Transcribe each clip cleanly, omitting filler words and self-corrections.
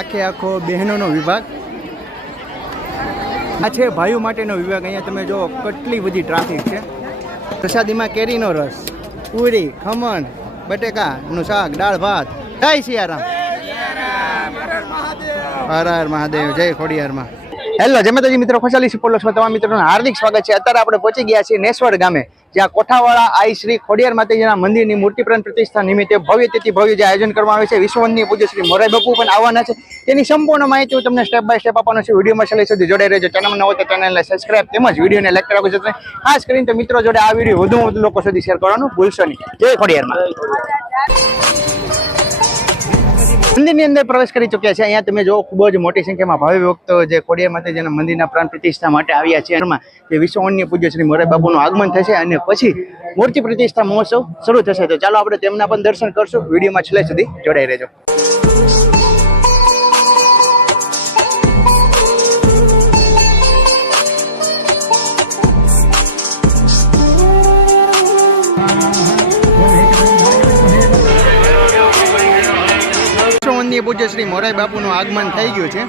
આખે આખો બહેનોનો વિભાગ આ છે, ભાઈઓ માટેનો વિભાગ. અહીંયા તમે જો કેટલી બધી ટ્રાફિક છે. પ્રસાદીમાં કેરીનો રસ, પૂરી, ખમણ, બટેકાનું શાક, દાળ ભાત. જય સિયારામ, હર હર મહાદેવ, જય ખોડિયારમાં. હેલો જય માતાજી મિત્રો, ખુશાલી સિપોલસમાં તમામ મિત્રોનું હાર્દિક સ્વાગત છે. અત્યારે આપણે પહોંચી ગયા છીએ નેસવડ ગામે, જ્યાં કોઠાવાળા આઈ શ્રી ખોડિયાર માતાજીના મંદિરની મૂર્તિ પ્રાણ પ્રતિષ્ઠા નિમિત્તે ભવ્યથી ભવ્ય જે આયોજન કરવામાં આવે છે. વિશ્વવંદનીય પૂજ્ય શ્રી મોરારી બાપુ પણ આવવાના છે. તેની સંપૂર્ણ માહિતી હું તમને સ્ટેપ બાય સ્ટેપ આપવાનો છું. વિડીયોમાં છેલ્લે સુધી જોડાઈ રહેજો. ચેનલ નવો તો ચેનલને સબસ્ક્રાઇબ તેમજ વિડીયોને લાઈક કરવા છે. ખાસ કરીને તો મિત્રો જોડે આ વિડીયો વધુમાં વધુ લોકો સુધી શેર કરવાનું ભૂલશો નહીં. જય ખોડિયારમાં. મંદિરની અંદર પ્રવેશ કરી ચૂક્યા છે. અહીંયા તમે જો ખૂબ જ મોટી સંખ્યામાં ભાવિ ભક્તો જે ખોડિયાર માતાજીના મંદિરના પ્રાણ પ્રતિષ્ઠા માટે આવ્યા છે. એમાં જે વિશ્વવંદનીય પૂજ્ય શ્રી મોરારી બાપુનું આગમન થશે અને પછી મૂર્તિ પ્રતિષ્ઠા મહોત્સવ શરૂ થશે. તો ચાલો આપણે તેમના પણ દર્શન કરશું. વિડીયોમાં છેલ્લે સુધી જોડાઈ રહેજો. પૂજ્ય શ્રી મોરારી બાપુનું આગમન થઈ ગયું છે.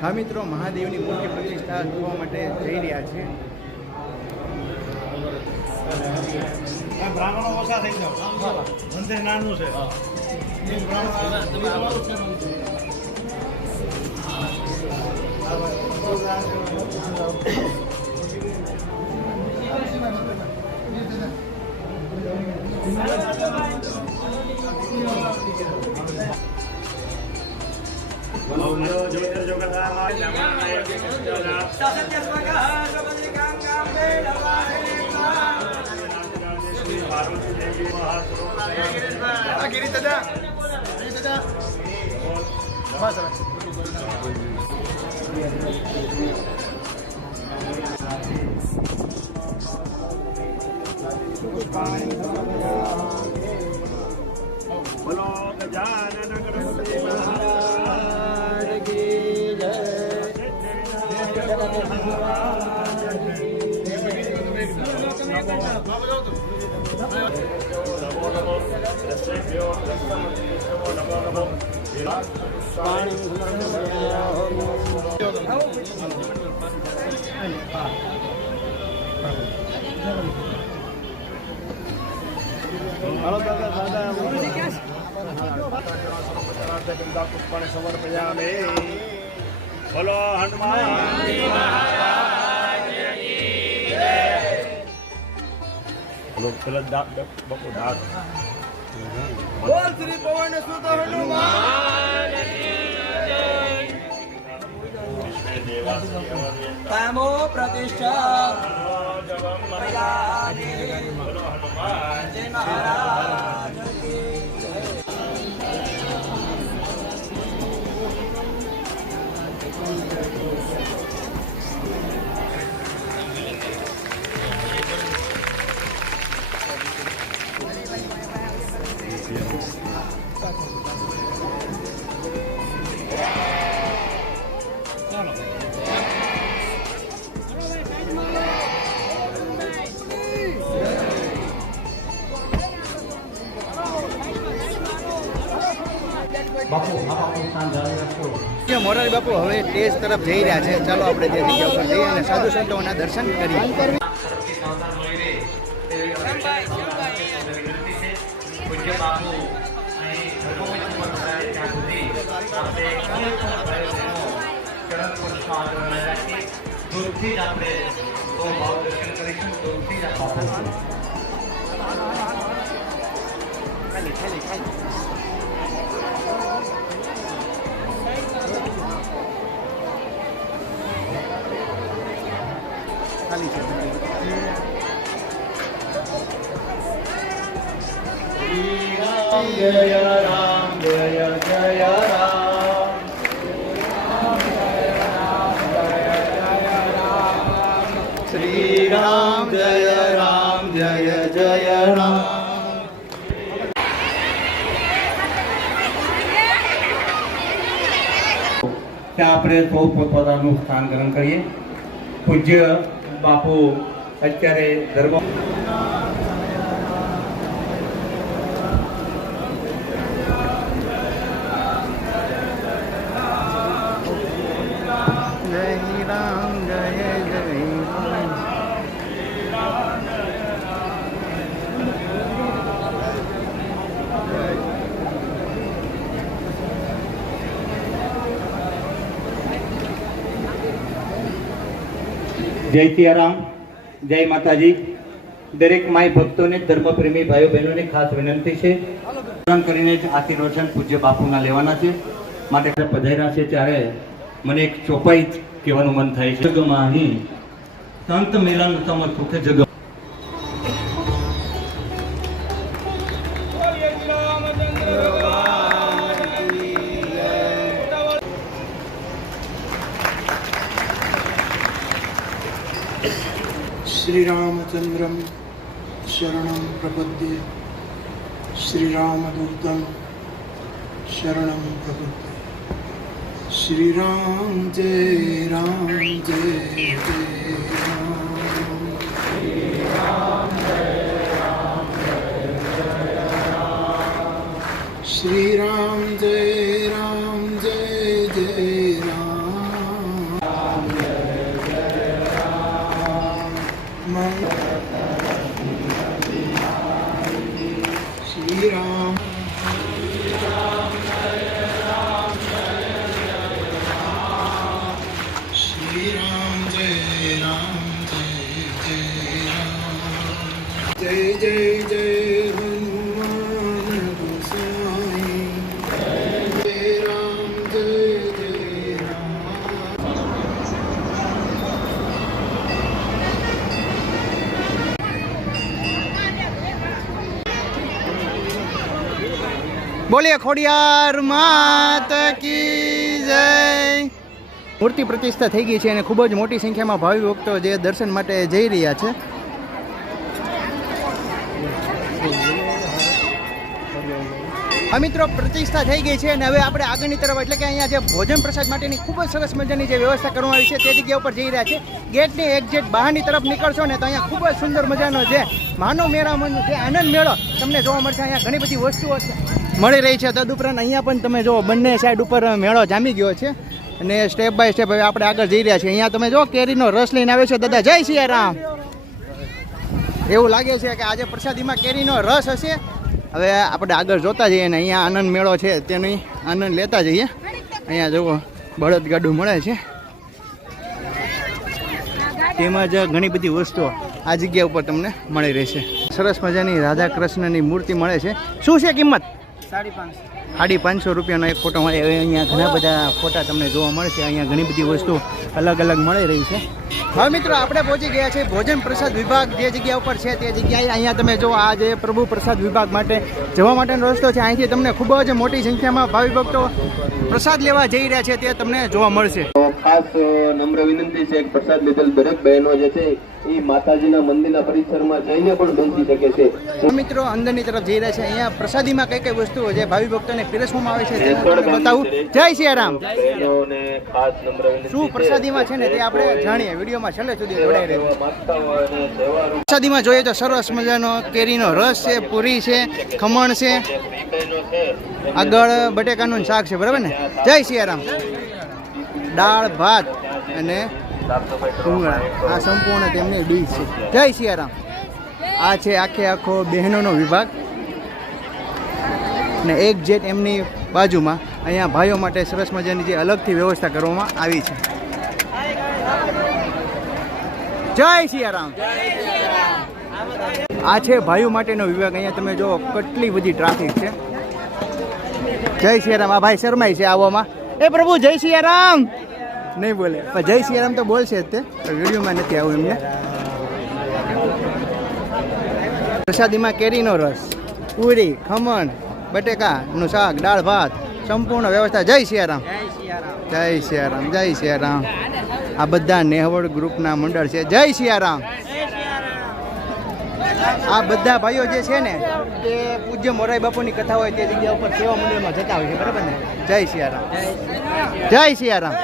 હા મિત્રો, મહાદેવની મૂર્તિ પ્રતિષ્ઠા જોવા માટે જઈ રહ્યા છે. બ્રાહ્મણો ઓછા થઈ જાવ, મંદિર નાનું છે. બોલો ગજાનન ગણપતિ મહારાજ કી જય. સમર્પયામિ. બોલો હનુમાન મહારાજ કી જય. બોલ શ્રી પવન સુત હનુમાન કામો પ્રતિષ્ઠા જય મહારાજ મોરારી બાપુ હવે સ્ટેજ તરફ જઈ રહ્યા છે. ચાલો આપણે તે જગ્યા ઉપર જઈએ અને સાધુ સંતોના દર્શન કરીએ. જય રામ જય જય રામ શ્રી રામ જય રામ જય જય રામ. ત્યાં આપણે સૌ પોતપોતાનું સ્થાન ગ્રહણ કરીએ. પૂજ્ય બાપુ અત્યારે ધર્મ જય સિયારામ, જય માતાજી. દરેક માય ભક્તોને, ધર્મપ્રેમી ભાઈઓ બહેનોને ખાસ વિનંતી છે, કરીને જ આશીર્વચન પૂજ્ય બાપુના લેવાના છે. માટે પધાર્યા છે ત્યારે મને એક ચોપાઈ કહેવાનું મન થાય છે. જગમાં અહીં સંત મિલન સમ સુખ જગ. श्रीरामचन्द्रं शरणं प्रपद्ये श्रीरामदूतं शरणं प्रपद्ये. श्रीराम जय राम जय जय राम. श्रीराम जय राम जय जय राम. श्री राम श्री राम जय राम जय जय राम. जय जय जय हनुमान गोसाई. जय राम जय जय राम. બોલીએ ખોડિયાર માત કી જય. મૂર્તિ પ્રતિષ્ઠા થઈ ગઈ છે અને ખૂબ જ મોટી સંખ્યામાં ભાવિ ભક્તો જે દર્શન માટે જઈ રહ્યા છે. આ મિત્રો પ્રતિષ્ઠા થઈ ગઈ છે અને હવે આપણે આગળની તરફ એટલે કે અહીંયા જે ભોજન પ્રસાદ માટેની ખૂબ જ સરસ મજાની જે વ્યવસ્થા કરવામાં આવી છે તે જગ્યા ઉપર જઈ રહ્યા છે. ગેટની એક્ઝેક્ટ બહારની તરફ નીકળશો ને તો અહીંયા ખૂબ જ સુંદર મજાનો જે માનવ મેળાનો જે આનંદ મેળો તમને જોવા મળશે. અહીંયા ઘણી બધી વસ્તુઓ મળી રહી છે. તદુપરાંત અહીંયા પણ તમે જો બંને સાઈડ ઉપર મેળો જામી ગયો છે અને સ્ટેપ બાય સ્ટેપ હવે આપણે આગળ જઈ રહ્યા છીએ. અહીંયા તમે જો કેરીનો રસ લઈને આવે છે દાદા. જય સિયારામ. એવું લાગે છે કે આજે પ્રસાદીમાં કેરીનો રસ હશે. હવે આપણે આગળ જોતા જઈએ ને અહીંયા આનંદ મેળો છે તેનો આનંદ લેતા જઈએ. અહીંયા જુઓ બળદગાડું મળે છે, તેમાં જ ઘણી બધી વસ્તુઓ આ જગ્યા ઉપર તમને મળી રહેશે. સરસ મજાની રાધા કૃષ્ણની મૂર્તિ મળે છે. શું છે કિંમત? 550 રૂપિયાનો એક ફોટો મળે. હવે અહીંયા ઘણા બધા ફોટા તમને જોવા મળશે. અહીંયા ઘણી બધી વસ્તુ અલગ અલગ મળી રહી છે. હવે મિત્રો આપણે પહોંચી ગયા છે ભોજન પ્રસાદ વિભાગ જે જગ્યા ઉપર છે તે જગ્યાએ. અહીંયા તમે જો આ જે પ્રભુ પ્રસાદ વિભાગ માટે જવા માટેનો રસ્તો છે. અહીંથી તમને ખૂબ જ મોટી સંખ્યામાં ભાવિ ભક્તો પ્રસાદ લેવા જઈ રહ્યા છે તે તમને જોવા મળશે. ખાસ નમ્ર વિનંતી છે, પ્રસાદ લીધેલ દરેક બહેનો જે છે એ માતાજીના મંદિરના પરિસરમાં જઈને પણ બેસી શકે છે. મિત્રો અંદરની તરફ જઈ રહ્યા છે. અહીંયા પ્રસાદીમાં કઈ કઈ વસ્તુઓ જે ભાવિ ભક્તોને પીરસવામાં આવે છે તે હું તમને બતાવું. જય સિયારામ. બહેનોને ખાસ નમ્ર વિનંતી શું પ્રસાદીમાં છે ને તે આપણે જાણીએ. વિડીયોમાં છેલ્લે સુધી જોડાઈ રહેજો. પ્રસાદીમાં જોઈએ તો સરસ મજાનો કેરીનો રસ છે, પૂરી છે, ખમણ છે, આગળ બટેકાનું શાક છે, બરાબર ને? જય સિયારામ. દાળ ભાત અને ભૂંગળા આ સંપૂર્ણ તેમની ડીશ છે. જય સિયારામ. આ છે આખો બહેનોનો વિભાગ ને એક જેટ એમની બાજુમાં અહીંયા ભાઈઓ માટે સરસ મજાની જે અલગથી વ્યવસ્થા કરવામાં આવી છે. જય સિયારામ. આ છે ભાઈઓ માટેનો વિભાગ. અહીંયા તમે જો કેટલી બધી ટ્રાફિક છે. જય સિયારામ. આ ભાઈ શરમાય છે આવવામાં. એ પ્રભુ જય સિયારામ નહીં બોલે, પણ જય સિયારામ તો બોલશે જ તે, વિડીયોમાં નથી આવું એમને. પ્રસાદીમાં કેરીનો રસ, પૂરી, ખમણ, બટેકાનું શાક, દાળ ભાત, સંપૂર્ણ વ્યવસ્થા. જય સિયારામ. જય સિયારામ. જય સિયારામ. આ બધા નેહવડ ગ્રુપના મંડળ છે. જય સિયારામ. આ બધા ભાઈઓ જે છે ને તે પૂજ્ય મોરારી બાપુની કથા હોય તે જગ્યા ઉપર સેવા મંડળમાં જતા હોય છે, બરાબર ને? જય સિયારામ. જય સિયારામ.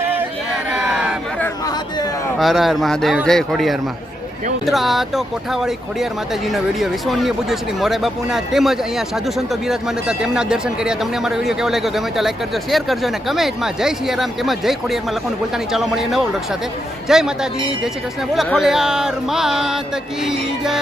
હર હર મહાદેવ. જય ખોડિયારમાં. મિત્રો આ તો કોઠાવાળી ખોડિયાર માતાજીનો વિડીયો. વિશ્વનીય પૂજ્ય શ્રી મોરારી બાપુના તેમજ અહીંયા સાધુ સંતો બિરાજમાન હતા તેમના દર્શન કર્યા. તમને અમારો વિડીયો કેવો લાગ્યો ગમે તો લાઈક કરજો, શેર કરજો અને કમેન્ટમાં જય સિયારામ તેમજ જય ખોડિયારમાં લખવાનું ભૂલતા નહીં. ચાલો મળીએ નવો વ્લોગ સાથે. જય માતાજી. જય શ્રી કૃષ્ણ. બોલો ખોડિયાર માત કી જય.